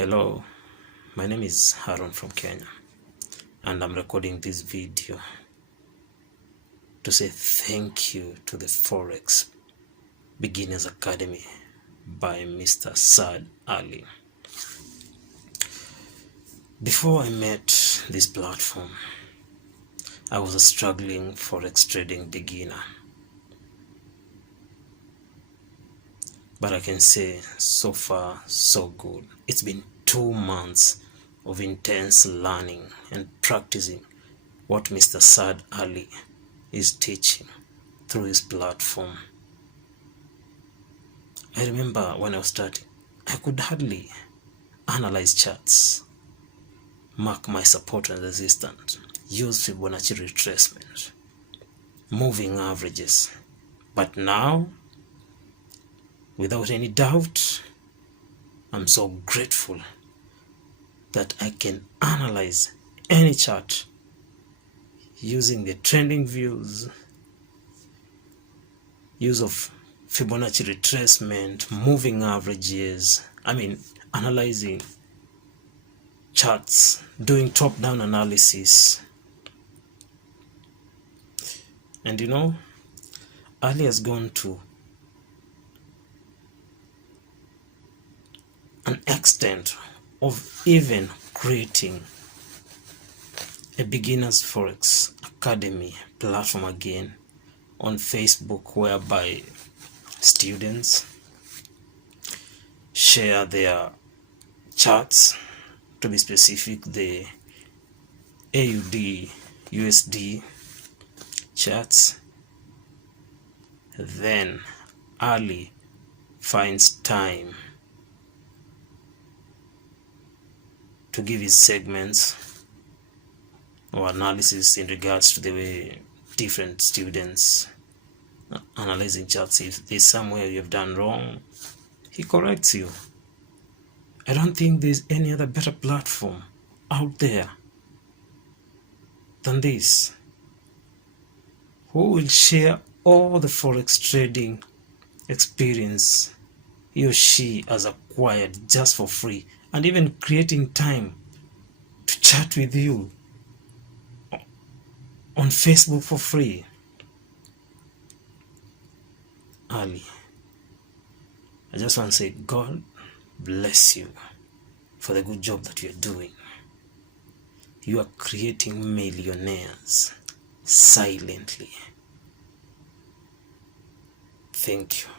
Hello, my name is Haron from Kenya, and I'm recording this video to say thank you to the Forex Beginners Academy by Mr. Saad Ali. Before I met this platform, I was a struggling Forex trading beginner. But I can say so far so good. It's been 2 months of intense learning and practicing what Mr. Saad Ali is teaching through his platform. I remember when I was starting, I could hardly analyze charts, mark my support and resistance, use Fibonacci retracement, moving averages. But now, without any doubt, I'm so grateful that I can analyze any chart using the TradingViews, use of Fibonacci retracement, moving averages, analyzing charts, doing top-down analysis. And Ali has gone to an extent of even creating a beginners Forex Academy platform again on Facebook, whereby students share their charts, to be specific, the AUD USD charts. Then Ali finds time to give his segments or analysis in regards to the way different students analyzing charts. If there's somewhere you have done wrong, he corrects you. I don't think there's any other better platform out there than this, who will share all the Forex trading experience he or she has acquired just for free, and even creating time to chat with you on Facebook for free. Ali, I just want to say God bless you for the good job that you're doing. You are creating millionaires silently. Thank you.